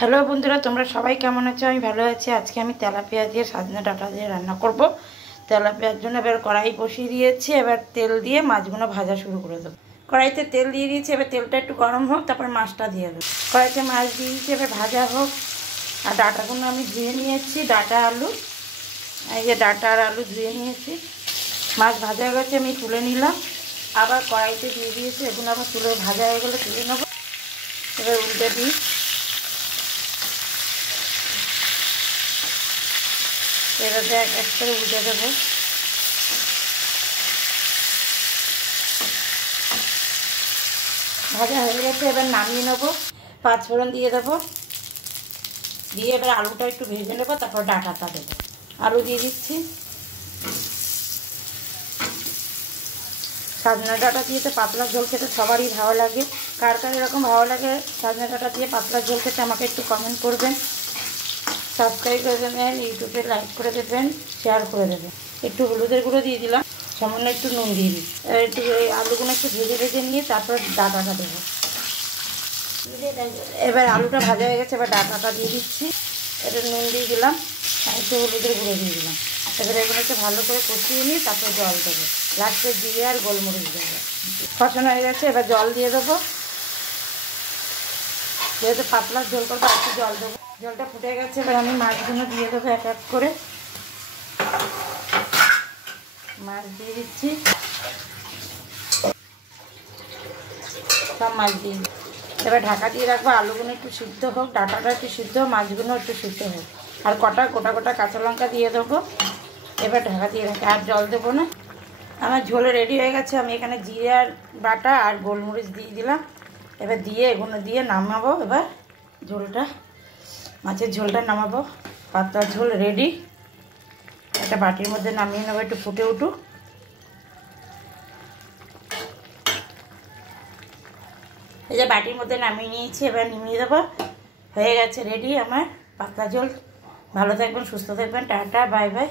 Hello বন্ধুরা, তোমরা সবাই কেমন আছো? আমি ভালো আছি। আজকে আমি তেলাপিয়া দিয়ে সজনে ডাঁটা দিয়ে রান্না করব। তেলাপিয়ার জন্য এবার কড়াই বসিয়ে দিয়েছি। এবার তেল দিয়ে মাছগুলো ভাজা শুরু করে দেবো। কড়াইতে তেল দিয়ে দিয়েছি, এবার তেলটা একটু গরম হোক, তারপর মাছটা দিয়ে দেবো। কড়াইতে মাছ দিয়ে দিয়েছি, এবার ভাজা হোক। আর ডাঁটাগুলো আমি ধুয়ে নিয়েছি, ডাঁটা আলু, এই যে ডাঁটা আর আলু ধুয়ে নিয়েছি। মাছ ভাজা হয়ে গেছে, আমি তুলে নিলাম। আবার কড়াইতে দিয়ে দিয়েছি, এগুলো আবার তুলে ভাজা হয়ে গেলে তুলে নেবো। এবার উল্টে দিই, এভাবে এক এক করে উল্টে দেবো। ভাজা হয়ে গেছে, এবার নামিয়ে নেবো। পাঁচফোড়ন দিয়ে দেবো, দিয়ে এবার আলুটা একটু ভেজে নেবো, তারপর ডাঁটাটা দেবো। আলু দিয়ে দিচ্ছি। সজনে ডাঁটা দিয়ে তো পাতলা ঝোল খেতে সবারই ভালো লাগে। কার কার এরকম ভালো লাগে সজনে ডাঁটা দিয়ে পাতলা ঝোল খেতে আমাকে একটু কমেন্ট করবেন, সাবস্ক্রাইব করে দেবেন, ইউটিউবে লাইক করে দেবেন, শেয়ার করে দেবেন। একটু হলুদের গুঁড়ো দিয়ে দিলাম, সামান্য একটু নুন দিয়ে দিই। একটু আলুগুলো একটু ভেজে ভেজে নিয়ে তারপর ডাঁটাটা দেবো। এবার আলুটা ভাজা হয়ে গেছে, এবার ডাঁটাটা দিয়ে দিচ্ছি। এটা নুন দিয়ে দিলাম, একটু হলুদের গুঁড়ো দিয়ে দিলাম। এবার এগুলোকে ভালো করে কষিয়ে নিয়ে তারপর জল দেবো। লাস্টে জিরে আর গোলমরিচ দেবো। কষানো হয়ে গেছে, এবার জল দিয়ে দেবো। যেহেতু পাতলা ঝোল করবো একটু জল দেবো। জলটা ফুটে গেছে, এবার আমি মাছগুলো দিয়ে দেবো এক এক করে। মাছ দিয়ে দিচ্ছি, সব মাছ দিয়ে। এবার ঢাকা দিয়ে রাখবো, আলুগুলো একটু সিদ্ধ হোক, ডাঁটাটা একটু সিদ্ধ হোক, মাছগুলো একটু সিদ্ধ হোক। আর গোটা গোটা কাঁচা লঙ্কা দিয়ে দেবো। এবার ঢাকা দিয়ে রাখি, আর জল দেবো না। আমার ঝোলে রেডি হয়ে গেছে। আমি এখানে জিরে আর বাটা আর গোলমরিচ দিয়ে দিলাম। এবার দিয়ে এগুলো দিয়ে নামাবো। এবার ঝোলটা, মাছের ঝোলটা নামাবো। পাতলা ঝোল রেডি। একটা বাটির মধ্যে নামিয়ে নেবো, একটু ফুটে উঠুক। এই যে বাটির মধ্যে নামিয়ে নিয়েছি, এবার নামিয়ে দেবো। হয়ে গেছে রেডি আমার পাতলা ঝোল। ভালো থাকবেন, সুস্থ থাকবেন, টাটা, বাই বাই।